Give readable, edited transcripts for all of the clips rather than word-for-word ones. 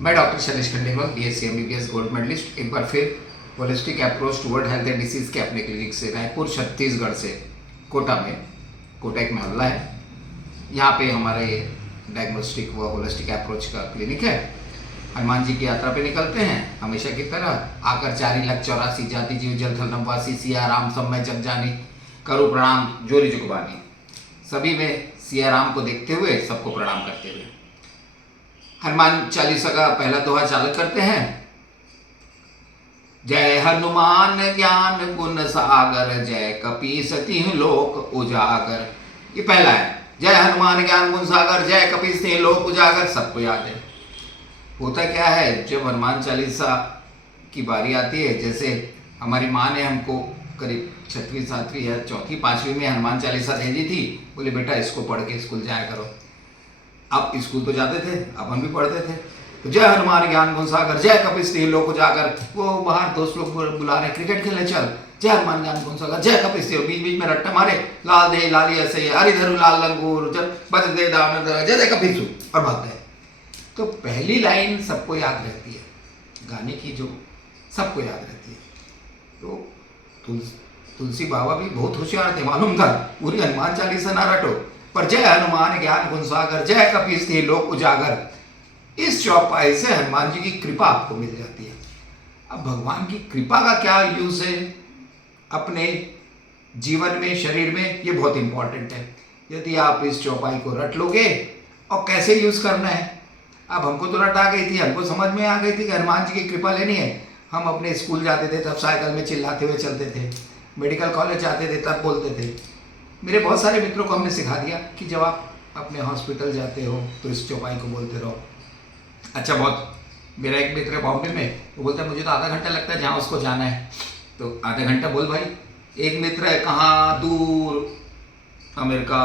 मैं doctor Shailesh Khandelwal, BSc MBBS gold medalist, एक बार फिर holistic approach toward health and disease के अपने क्लिनिक से रायपुर छत्तीसगढ़ से कोटा में, कोटा एक मोहल्ला है, यहाँ पे हमारे डायग्नोस्टिक व होलिस्टिक अप्रोच का क्लिनिक है। हनुमान जी की यात्रा पे निकलते हैं हमेशा की तरह। आकर 4,84,84 जाति जीव जल थल नमवासी सिया राम सब में जग जानी, करो प्रणाम जोरी जुगबानी। सभी में सिया राम को देखते हुए सबको प्रणाम करते हुए हनुमान चालीसा का पहला दोहा चालक करते हैं। जय हनुमान ज्ञान गुण सागर, जय कपीस तिहुँ लोक उजागर। ये पहला है, जय हनुमान ज्ञान गुण सागर, जय कपीस तिहुँ लोक उजागर। सबको याद है। होता क्या है, जब हनुमान चालीसा की बारी आती है, जैसे हमारी माँ ने हमको करीब 6वीं 7वीं या 4वीं 5वीं में हनुमान चालीसा दे दी थी। बोले बेटा इसको पढ़ के स्कूल जाया करो। अब स्कूल तो जाते थे, अब हम भी पढ़ते थे। तो जय हनुमान ज्ञान गुण सागर, जय कपीस तिहुँ लोक उजागर। वो बाहर दोस्त लोग बुला रहे क्रिकेट खेलने, चल जय हनुमान ज्ञान गुण सागर, जय कपीस तिहुँ। बीच बीच में रट्टा मारे, लाल दे लाली ऐसे हरि धरु लाल लंगूर, जब बज दे दामन जय जय कपीस और भाग गए। तो पहली लाइन सबको याद रहती है गाने की, जो सबको याद रहती है। तो तुलसी बाबा भी बहुत होशियार थे, मालूम था। पूरी हनुमान चालीसा ना रटो, पर जय हनुमान ज्ञान गुण सागर, जय कपीस तिहुँ लोक उजागर। इस चौपाई से हनुमान जी की कृपा आपको मिल जाती है। अब भगवान की कृपा का क्या यूज है अपने जीवन में, शरीर में, ये बहुत इंपॉर्टेंट है। यदि आप इस चौपाई को रट लोगे, और कैसे यूज करना है, अब हमको तो रट आ गई थी, हमको समझ में आ गई थी कि हनुमान जी की कृपा लेनी है। हम अपने स्कूल जाते थे तब साइकिल में चिल्लाते हुए चलते थे, मेडिकल कॉलेज जाते थे तब बोलते थे। मेरे बहुत सारे मित्रों को हमने सिखा दिया कि जब आप अपने हॉस्पिटल जाते हो तो इस चौपाई को बोलते रहो। अच्छा, बहुत मेरा एक मित्र है बॉम्बे में, वो बोलता है मुझे तो आधा घंटा लगता है जहाँ उसको जाना है। तो आधा घंटा बोल भाई। एक मित्र है कहाँ दूर अमेरिका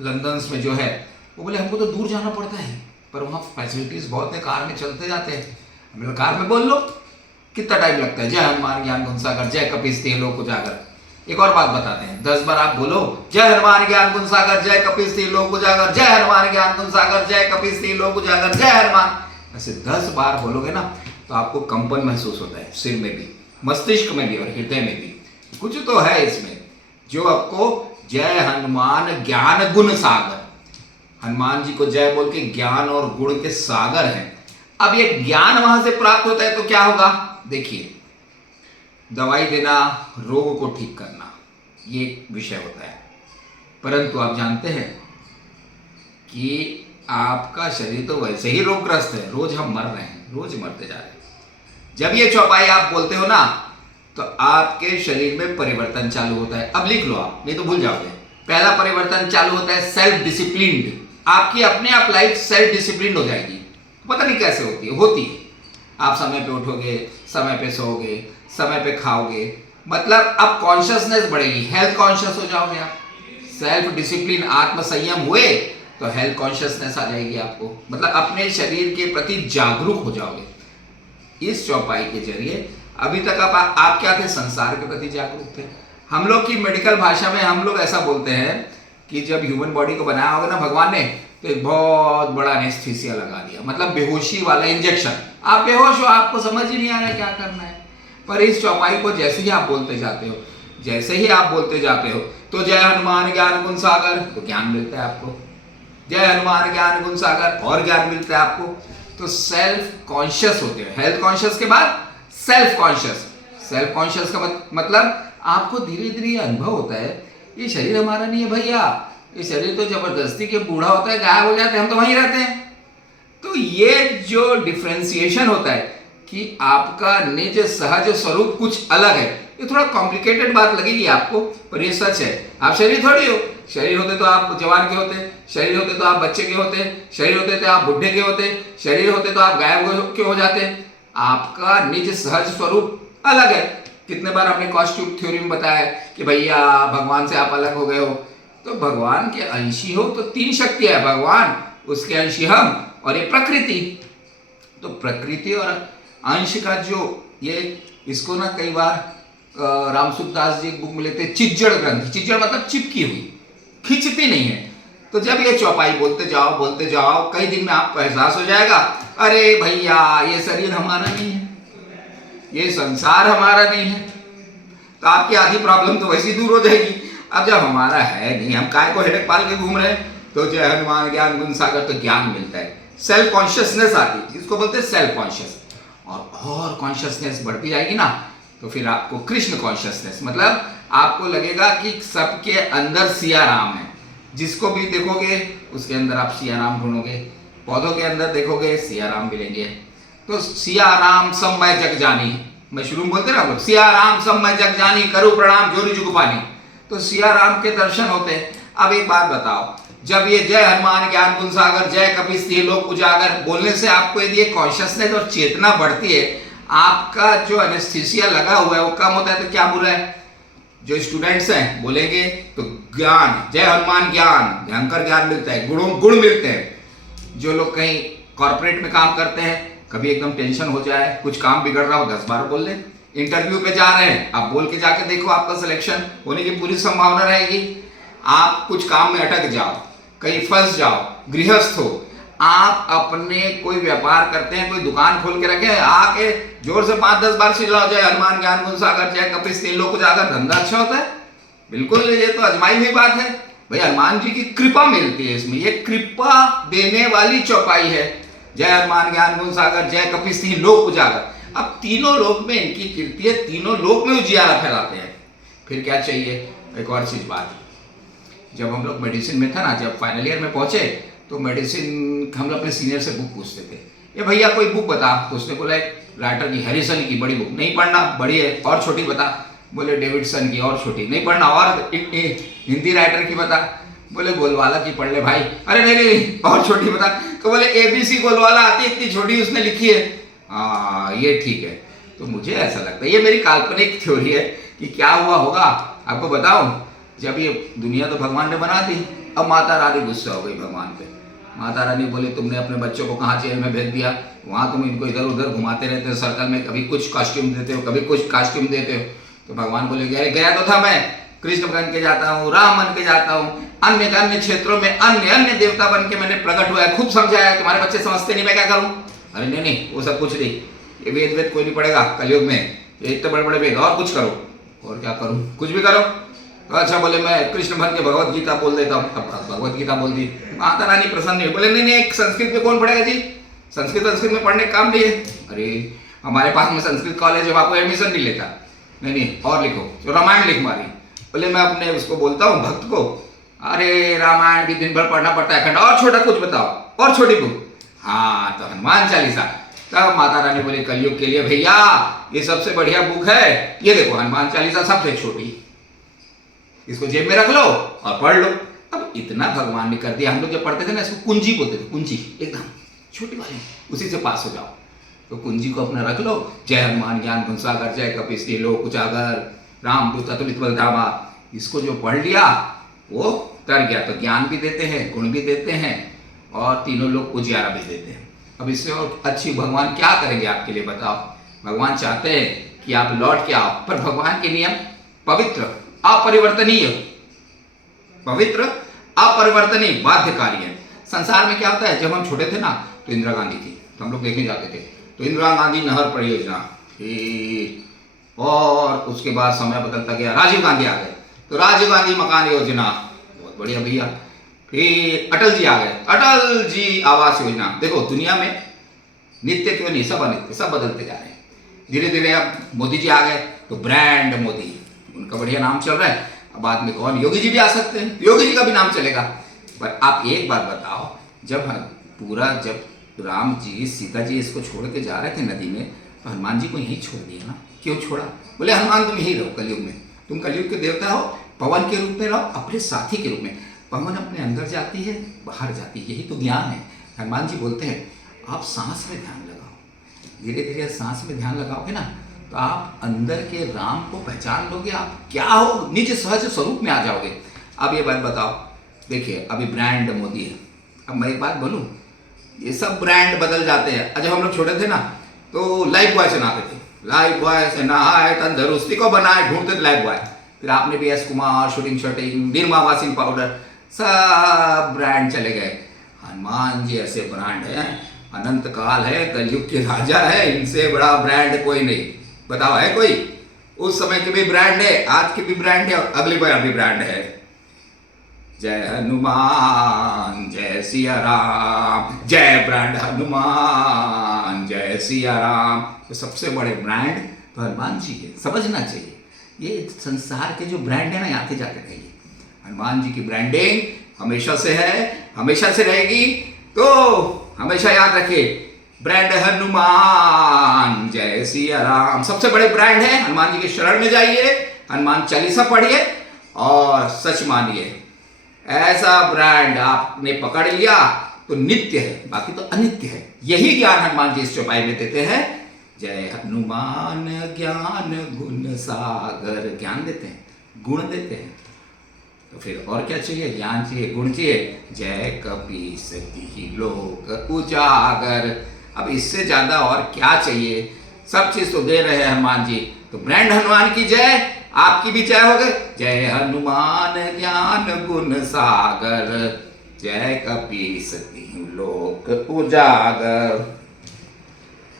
लंदन में जो है, वो बोले हमको तो दूर जाना पड़ता है पर वहाँ फैसिलिटीज़ बहुत है, कार में चलते जाते हैं। हमने कार में बोल लो, कितना टाइम लगता है। जय हनुमान ज्ञान गुण सागर, जय कपीस तिहुँ लोक उजागर। एक और बात बताते हैं, 10 बार आप बोलो जय हनुमान ज्ञान गुण सागर, जय कपीस तिहुँ लोक उजागर, जय हनुमान ज्ञान गुण सागर, जय कपीस तिहुँ लोक उजागर, जय हनुमान। ऐसे 10 बार बोलोगे ना तो आपको कंपन महसूस होता है, सिर में भी, मस्तिष्क में भी और हृदय में भी। कुछ तो है इसमें जो आपको जय हनुमान ज्ञान गुण सागर, हनुमान जी को जय बोल के ज्ञान और गुण के सागर हैं। अब ये ज्ञान वहां से प्राप्त होता है तो क्या होगा, देखिए, दवाई देना, रोग को ठीक करना, ये विषय होता है। परंतु आप जानते हैं कि आपका शरीर तो वैसे ही रोगग्रस्त है, रोज हम मर रहे हैं, रोज मरते जा रहे हैं। जब ये चौपाई आप बोलते हो ना तो आपके शरीर में परिवर्तन चालू होता है। अब लिख लो आप, नहीं तो भूल जाओगे। पहला परिवर्तन चालू होता है सेल्फ डिसिप्लिन। आपकी अपने आप लाइफ सेल्फ डिसिप्लिन हो जाएगी। पता नहीं कैसे होती है, होती है। आप समय पे उठोगे, समय पे सोओगे, समय पे खाओगे, मतलब अब कॉन्शियसनेस बढ़ेगी, हेल्थ कॉन्शियस हो जाओगे आप। सेल्फ डिसिप्लिन, आत्म संयम हुए तो हेल्थ कॉन्शियसनेस आ जाएगी आपको, मतलब अपने शरीर के प्रति जागरूक हो जाओगे। इस चौपाई के जरिए अभी तक आप क्या थे, संसार के प्रति जागरूक थे। हम लोग की मेडिकल भाषा में हम लोग ऐसा बोलते हैं कि जब ह्यूमन बॉडी को बनाया होगा ना भगवान ने, तो एक बहुत बड़ा एनेस्थीसिया लगा दिया, मतलब बेहोशी वाला इंजेक्शन। आप बेहोश हो, आपको समझ ही नहीं आ रहा है क्या करना है। पर इस चौपाई को जैसे ही आप बोलते जाते हो, जैसे ही आप बोलते जाते हो, तो जय हनुमान ज्ञान गुण सागर, तो ज्ञान मिलता है आपको। जय हनुमान ज्ञान गुण सागर, और ज्ञान मिलता है आपको। तो सेल्फ कॉन्शियस होते हैं, हेल्थ कॉन्शियस के बाद सेल्फ कॉन्शियस। सेल्फ कॉन्शियस का मतलब आपको धीरे धीरे अनुभव होता है ये शरीर हमारा नहीं है भैया, ये शरीर तो जबरदस्ती के बूढ़ा होता है, गायब हो जाते हैं, हम तो वहीं रहते हैं। तो ये जो डिफ्रेंसिएशन होता है कि आपका निज सहज स्वरूप कुछ अलग है, ये थोड़ा कॉम्प्लिकेटेड बात लगेगी आपको, पर ये सच है। आप शरीर थोड़ी हो, शरीर होते तो आप जवान के होते, शरीर होते तो आप बच्चे के होते, शरीर होते तो आप बुढ़े के होते, शरीर होते तो आप गायब के हो जाते। आपका निज सहज स्वरूप अलग है। कितने बार हमने कॉस्ट्यूम थ्योरी में बताया कि भैया भगवान से आप अलग हो गए हो। तो भगवान के अंशी हो तो 3 शक्तियां है, भगवान, उसके अंशी हम, और ये प्रकृति। तो प्रकृति और अंश का जो ये, इसको ना कई बार रामसुखदास जी एक बुक में लेते हैं, चिज्जड़ ग्रंथि। चिज्जड़ मतलब चिपकी हुई, खिंचती नहीं है। तो जब ये चौपाई बोलते जाओ कई दिन में आपको एहसास हो जाएगा अरे भैया ये शरीर हमारा नहीं है, ये संसार हमारा नहीं है, तो आपकी आधी प्रॉब्लम तो वैसी दूर हो जाएगी। अब जब हमारा है नहीं, हम काय को हेडेक पाल के घूम रहे हैं, तो जय हनुमान ज्ञान गुण सागर तो ज्ञान मिलता है, सेल्फ कॉन्शियसनेस आती है, जिसको बोलते हैं सेल्फ कॉन्शियस। और कॉन्शियसनेस बढ़ती जाएगी ना, तो फिर आपको कृष्ण कॉन्शियसनेस, मतलब आपको लगेगा कि सबके अंदर सिया राम है। जिसको भी देखोगे उसके अंदर आप सिया राम ढूंढोगे, पौधों के अंदर देखोगे सिया राम मिलेंगे। तो सिया राम सब मैं जग जानी, मैं शुरू में बोलते ना लोग, सिया राम सब मैं जग जानी, करूं प्रणाम जोरी जुग पानी। तो सिया राम के दर्शन होते हैं। अब एक बात बताओ, जब ये जय हनुमान ज्ञान गुण सागर जय कपीस तिहि लोक उजागर बोलने से आपको यदि कॉन्शियसनेस और चेतना बढ़ती है, आपका जो एनेस्थीसिया लगा हुआ है वो कम होता है, तो क्या बुरा है? जो स्टूडेंट्स हैं बोलेंगे तो ज्ञान, जय हनुमान ज्ञान, भयंकर ज्ञान मिलता है, गुण मिलते हैं। जो लोग कहीं कॉर्पोरेट में काम करते हैं, कभी एकदम टेंशन हो जाए, कुछ काम बिगड़ रहा हो, 10 बार बोल ले। इंटरव्यू पे जा रहे हैं, आप बोल के जाके देखो, आपका सिलेक्शन होने की पूरी संभावना रहेगी। आप कुछ काम में अटक जाओ, कहीं फंस जाओ, गृहस्थ हो, आप अपने कोई व्यापार करते हैं, कोई दुकान खोल के रखे, आके जोर से 5-10 बार चिल्लाओ जय हनुमान ज्ञान गुण सागर जय कपीस तिहि लोक उजागर, धंधा अच्छा होता है? बिल्कुल, ये तो अजमाई हुई बात है भाई। हनुमान जी की कृपा मिलती है इसमें, ये कृपा देने वाली चौपाई है। जय हनुमान ज्ञान गुण सागर जय कपीस तिहि लोक उजागर। अब तीनों लोक में इनकी कीर्ति है, तीनों लोक में उजियारा फैलाते हैं। फिर क्या चाहिए? एक और चीज बात, जब हम लोग मेडिसिन में था ना, जब फाइनल ईयर में पहुंचे तो मेडिसिन हम लोग अपने सीनियर से बुक पूछते थे, ये भैया कोई बुक बता। तो उसने बोला एक राइटर की, हैरिसन की बड़ी बुक, नहीं पढ़ना, बड़ी है, और छोटी बता। बोले डेविडसन की, और छोटी, नहीं पढ़ना, और हिंदी राइटर की बता। बोले गोलवाला की पढ़ ले भाई। अरे नहीं, और छोटी बता। तो बोले ABC गोलवाला आती है, इतनी छोटी उसने लिखी है। हाँ ये ठीक है। तो मुझे ऐसा लगता है, ये मेरी काल्पनिक थ्योरी है कि क्या हुआ होगा आपको बताऊं। जब ये दुनिया तो भगवान ने बना दी, अब माता रानी गुस्सा हो गई भगवान पे। माता रानी बोले तुमने अपने बच्चों को कहाँ जेल में भेज दिया, वहाँ तुम इनको इधर उधर घुमाते रहते हो सर्कल में, कभी कुछ कॉस्ट्यूम देते हो, कभी कुछ कॉस्ट्यूम देते हो। तो भगवान बोले अरे गया तो था मैं, कृष्ण बन के जाता हूँ, राम बन के जाता हूँ, अन्य क्षेत्रों में अन्य देवता बन के मैंने प्रकट हुआ है, खूब समझाया, तुम्हारे बच्चे समझते नहीं, मैं क्या करूँ? अरे नहीं, वो सब कुछ नहीं, ये वेद कोई नहीं पड़ेगा कलयुग में, ये इतने बड़े बड़े वेद, और कुछ करो। और क्या करूँ? कुछ भी करो। तो अच्छा बोले मैं कृष्ण बन के भगवत गीता बोल देता हूँ। अब भगवत गीता बोल दी, माता रानी प्रसन्न नहीं। बोले नहीं, संस्कृत में कौन पढ़ेगा जी, संस्कृत में पढ़ने का काम नहीं है। अरे हमारे पास में संस्कृत कॉलेज है, आपको एडमिशन नहीं लेता। नहीं, और लिखो, तो रामायण लिख मारी। बोले मैं अपने उसको बोलता हूँ भक्त को, अरे रामायण भी दिन भर पढ़ना पड़ता है, खंड और छोटा कुछ बताओ, और छोटी बुक। हाँ तो हनुमान चालीसा। तब माता रानी बोली कलयुग के लिए भैया ये सबसे बढ़िया बुक है, ये देखो हनुमान चालीसा सबसे छोटी, इसको जेब में रख लो और पढ़ लो। अब इतना भगवान ने कर दिया। हम लोग जब पढ़ते थे ना, इसको कुंजी बोलते थे, कुंजी एकदम छोटी वाली, उसी से पास हो जाओ। तो कुंजी को अपना रख लो, जय हनुमान ज्ञान गुण सागर जय कपीस तिहि लोक उजागर रामदूत अतुलित बल धामा। इसको जो पढ़ लिया वो तर गया। तो ज्ञान भी देते हैं, गुण भी देते हैं, और तीनों लोग उजियारा भी देते हैं। अब इससे और अच्छी भगवान क्या करेंगे आपके लिए बताओ? भगवान चाहते हैं कि आप लौट के आओ, पर भगवान के नियम पवित्र अपरिवर्तनीय, पवित्र अपरिवर्तनीय बाध्यकारी है। संसार में क्या होता है, जब हम छोटे थे ना तो इंदिरा गांधी थी, तो हम लोग देखने जाते थे, तो इंदिरा गांधी नहर परियोजना, और उसके बाद समय बदलता गया, राजीव गांधी आ गए, तो राजीव गांधी मकान योजना, बहुत बढ़िया भैया। फिर अटल जी आ गए, अटल जी आवास योजना। देखो दुनिया में नित्य क्यों नहीं, सब अनित्य, सब बदलते जा रहे हैं। धीरे धीरे अब मोदी जी आ गए, तो ब्रांड मोदी, उनका बढ़िया नाम चल रहा है। अब बाद में कौन, योगी जी भी आ सकते हैं, योगी जी का भी नाम चलेगा। पर आप एक बात बताओ, जब राम जी सीता जी इसको छोड़ के जा रहे थे नदी में, तो हनुमान जी को यहीं छोड़ दिया ना, क्यों छोड़ा? बोले हनुमान तुम यहीं रहो कलयुग में, तुम कलयुग के देवता हो, पवन के रूप में रहो, अपने साथी के रूप में। पवन अपने अंदर जाती है, बाहर जाती है, यही तो ज्ञान है। हनुमान जी बोलते हैं आप सांस में ध्यान लगाओ, धीरे धीरे सांस में ध्यान लगाओगे ना, तो आप अंदर के राम को पहचान लोगे, आप क्या हो, निज सहज स्वरूप में आ जाओगे। अब ये बात बताओ, देखिए अभी ब्रांड मोदी है। अब मैं एक बात बोलूँ, ये सब ब्रांड बदल जाते हैं। जब हम लोग छोटे थे ना, तो लाइफ बॉय से नहाते थे, लाइफ बॉय से नहाए, तंदुरुस्ती को बनाए, ढूंढते थे लाइफ बॉय। फिर आपने भी S Kumar, shooting, Nirma washing powder, सब ब्रांड चले गए। हनुमान जी ऐसे ब्रांड हैं अनंत काल है, कलयुग के राजा है, इनसे बड़ा ब्रांड कोई नहीं। बताओ है कोई? उस समय के भी ब्रांड है, आज के भी ब्रांड है और अगली बार भी ब्रांड है। जय हनुमान जय सिया राम, जय ब्रांड हनुमान जय सिया राम। तो सबसे बड़े ब्रांड तो हनुमान जी है, समझना चाहिए। ये संसार के जो ब्रांड है ना, यहाँ से जाके रहिए। हनुमान जी की ब्रांडिंग हमेशा से है, हमेशा से रहेगी। तो हमेशा याद रखिए, ब्रांड हनुमान जय सिया राम। सबसे बड़े ब्रांड है, हनुमान जी के शरण में जाइए, हनुमान चालीसा पढ़िए और सच मानिए। ऐसा ब्रांड आपने पकड़ लिया तो नित्य है, बाकी तो अनित्य है। यही ज्ञान हनुमान जी इस चौपाई में देते हैं। जय हनुमान ज्ञान गुण सागर, ज्ञान देते हैं, गुण देते हैं। तो फिर और क्या चाहिए? ज्ञान चाहिए, गुण चाहिए। जय कपीस तिहि लोक उजागर। अब इससे ज्यादा और क्या चाहिए? सब चीज तो दे रहे हैं हनुमान जी। तो ब्रांड हनुमान की जय, आपकी भी जय हो गई। जय हनुमान ज्ञान गुण सागर, जय कपीस तिहि लोक उजागर।